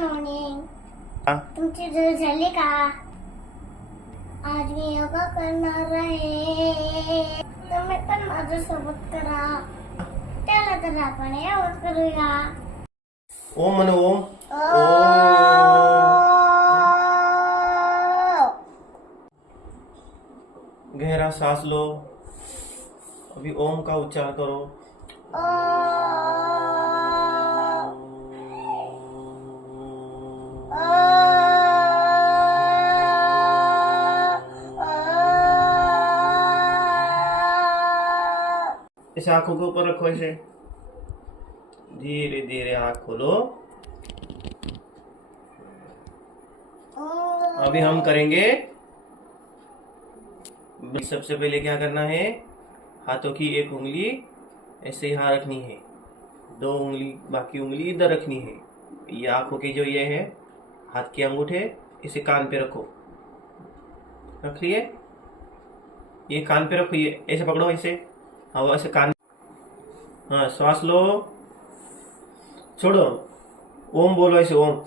Morning. तुमची झोप झाली का? आज मी योगा करणार आहे. तुम्ही पण माझ्यासोबत करा. त्याला तर आपण योगा करूया. ओम म्हणे ओम. गहरा सांस लो. अभी ओम का उच्चारण करो. ऐसे आंखों के ऊपर रखो. ऐसे धीरे धीरे आंख खोलो. अभी हम करेंगे. सबसे पहले क्या करना है, हाथों की एक उंगली ऐसे यहाँ रखनी है, दो उंगली बाकी उंगली इधर रखनी है. ये आंखों के जो ये है हाथ के अंगूठे इसे कान पे रखो. रख लिए. ये कान पे रखो. ये ऐसे पकड़ो. ऐसे हाँ ऐसे कान. हाँ श्वास लो. छोड़ो. ओम बोलो. ऐसे ओम.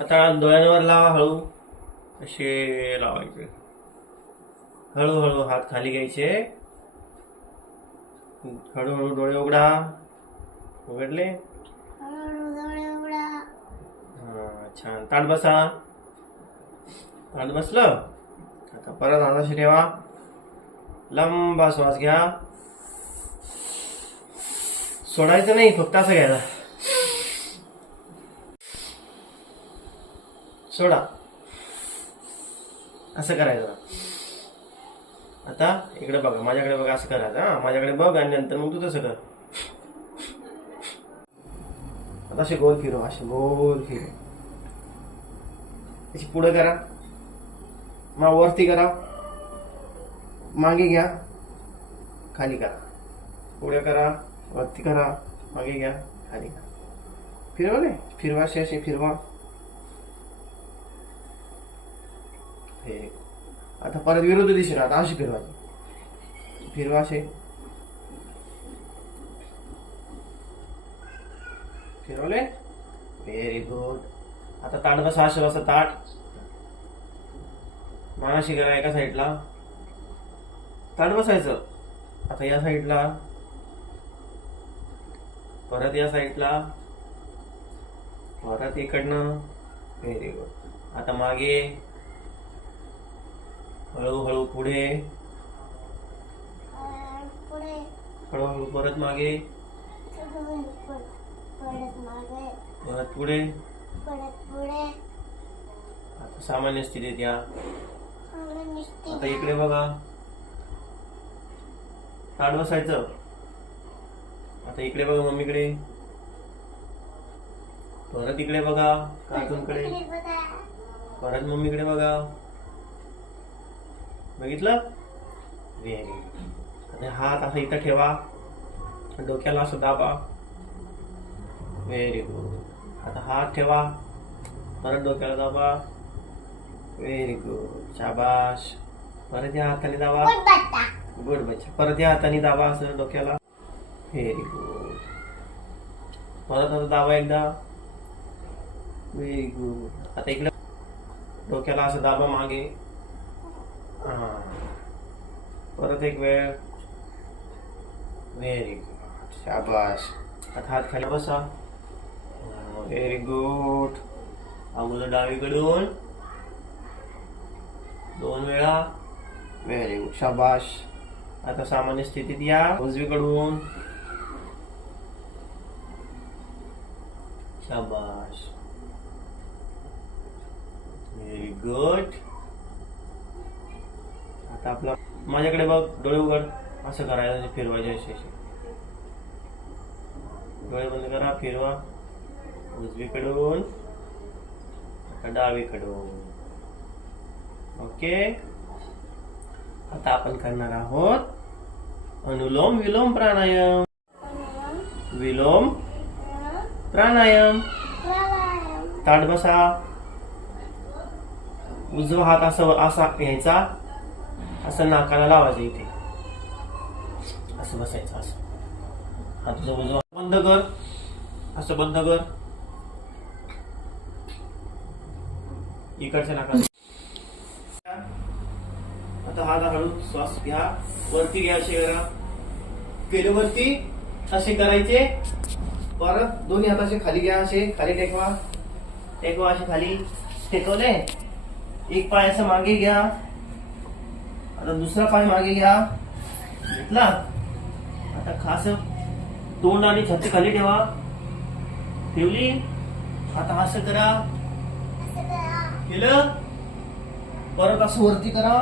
आता डोळ्यांवर लावा. हळू असे लावायचे. हळूहळू हात खाली घ्यायचे. हळूहळू डोळे उघडा. उघडले. हा छान. ताट बसा. ताट बसलं. आता परत हाताशी ठेवा. लंबा श्वास घ्या. सोडायचं नाही, फक्त असं घ्यायला. सोडा. असं करायचं. आता इकडे बघा. माझ्याकडे बघा. असं करायचं. हा माझ्याकडे बघ आणि नंतर मग तू तसं कर. आता असे गोल फिरव. असे गोल फिरव. अशी पुढे करा. मग वरती करा. मागे घ्या. खाली करा. पुढे करा. वरती करा. मागे घ्या. खाली करा. फिरवले. फिरवा. असे फिरवा. आता परत विरुद्ध दिशेला. आता अशी फिरवायची. फिरवा. असे फिरवले. Very good. आता ताट बसा. असे बसा. ताट मानाशी करा. एका साईडला ताट बसायचं. आता या साईडला. परत या साईडला. परत इकडनं. Very good. आता मागे. हळूहळू पुढे. हळूहळू परत मागे. परत पुढे. आता सामान्य स्थितीत या. आता इकडे बघा. ताट बसायचं. आता इकडे बघा मम्मीकडे. परत इकडे बघा कार्टूनकडे. परत मम्मीकडे बघा. बघितलं. Very good. आता हात असा इथं ठेवा. डोक्याला असं दाबा. Very good. आता हात ठेवा. परत डोक्याला दाबा. Very good. शाबाश. परत या हाताने दाबा. गुड बच्चा. परत या हाताने दाबा असं डोक्याला. Very good. परत आता दाबा एकदा. Very good. आता इकडे डोक्याला असं दाबा मागे. परत एक वेळ. Very good. शाबाश. आता हात खाली बसा. Very good. अगोदर डावीकडून 2 वेळा. Very good. शाबाश. आता सामान्य स्थितीत या. उजवीकडून. शाबाश. Very good. आता आपला माझ्याकडे बघ. डोळे उघड. असं करायचं. फिरवायचे असे. डोळे बंद करा. फिरवा. उजवीकडून डावीकडून. ओके. आता आपण करणार आहोत अनुलोम विलोम प्राणायाम. विलोम प्राणायाम. ताठ बसा. उजवा हात असा घ्यायचा, असं नाकाला लावायचं इथे, असं बसायचं. असं हा तुझा उजवा बंद कर, असं बंद कर. इकडच्या नाकाला. आता हात हळू श्वास घ्या, वरती घ्या. असे करा. केले वरती, असे करायचे. परत दोन्ही हात असे खाली घ्या, असे खाली टेकवा. टेकवा असे खाली. टेकवले. एक पाय असं मागे घ्या. आता दुसरा पाय मागे घ्या. घेतला. आता खास तोंड आणि छाती खाली ठेवा. ठेवली. आता असं करा. केलं. परत असं वरती करा.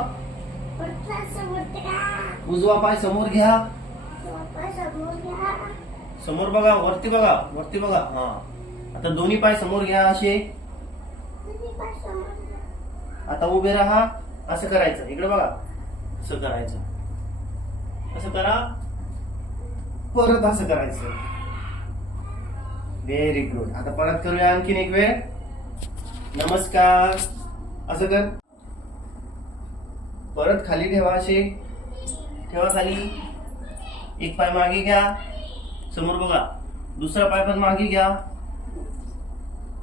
उजवा पाय समोर घ्या. समोर बघा, वरती बघा, वरती बघा. हा. आता दोन्ही पाय समोर घ्या असे. आता उभे राहा. असं करायचं. इकडे बघा. असं करायचं. असं करा. परत असं करायचं. Very good. आता परत करूया आणखीन एक वेळ. नमस्कार. असं कर. परत खाली ठेवा. असे ठेवा खाली. एक पाय मागे घ्या. समोर बघा. दुसरा पाय पण मागे घ्या.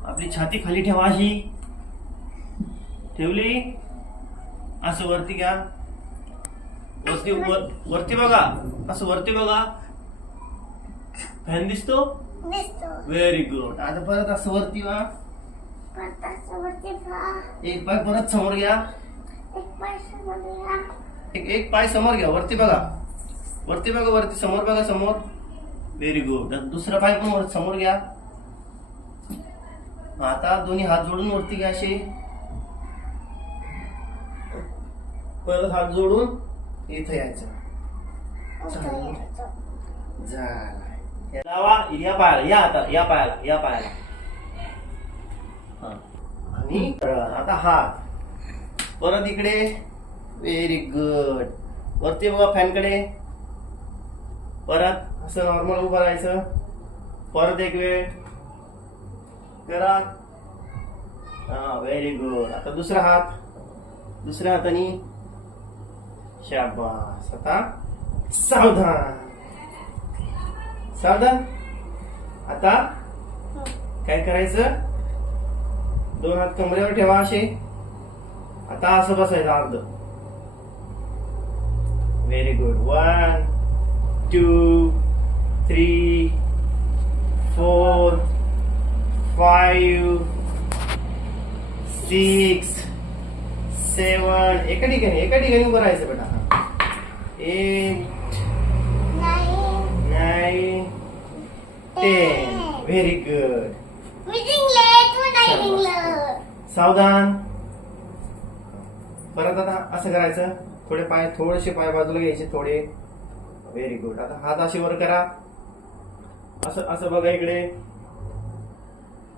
आपली छाती खाली ठेवा अशी. ठेवली. असं वरती घ्या. वरती बघा. असं वरती बघा. फॅन दिसतो. Very good. आता परत असं वरती व्हा. एक पाय परत समोर घ्या. एक पाय समोर घ्या. वरती बघा. वरती बघा. वरती समोर बघा. समोर. Very good. दुसरा पाय पण समोर घ्या. आता दोन्ही हात जोडून वरती घ्या असे. परत हात जोडून इथे यायचं. लावा. या पायाला. या आता. या पायाला. या पायाला. आणि आता हात परत इकडे. Very good. वरती बघा फॅनकडे. परत असं नॉर्मल उभं राहायचं. परत एक वेळ करा. हा. Very good. आता दुसरा हात. दुसऱ्या हाताने. शाबास. आता सावधान. सावधान. आता काय करायचं. दोन हात कमरेवर ठेवा असे. आता असं बसायचं अर्ध. Very good. 1 2 3 4 5 6 7. एका ठिकाणी उभं राहायचं बेटा. 8 9 10. Very good. सावधान. परत आता असं करायचं. थोडेसे पाय बाजूला घ्यायचे थोडे. Very good. आता हात असे वर करा. असं बघा इकडे.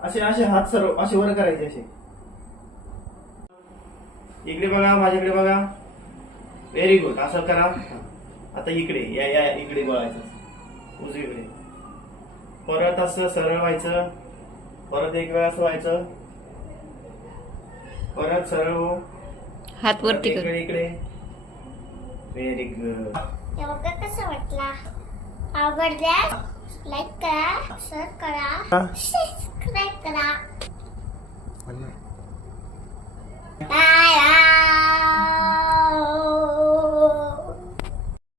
असे हात सर्व असे वर करायचे असे. इकडे बघा. माझ्याकडे बघा. Very good. असं करा. आता इकडे या इकडे वळायचं उजवीकडे. परत असं सरळ व्हायचं. परत एक वेळा असं व्हायचं. परत सरळ हो. हात वरती कर. इकडे. Very good. कसं वाटला. आवडल्यास लाईक करा, शेअर करा, सबस्क्राईब करा.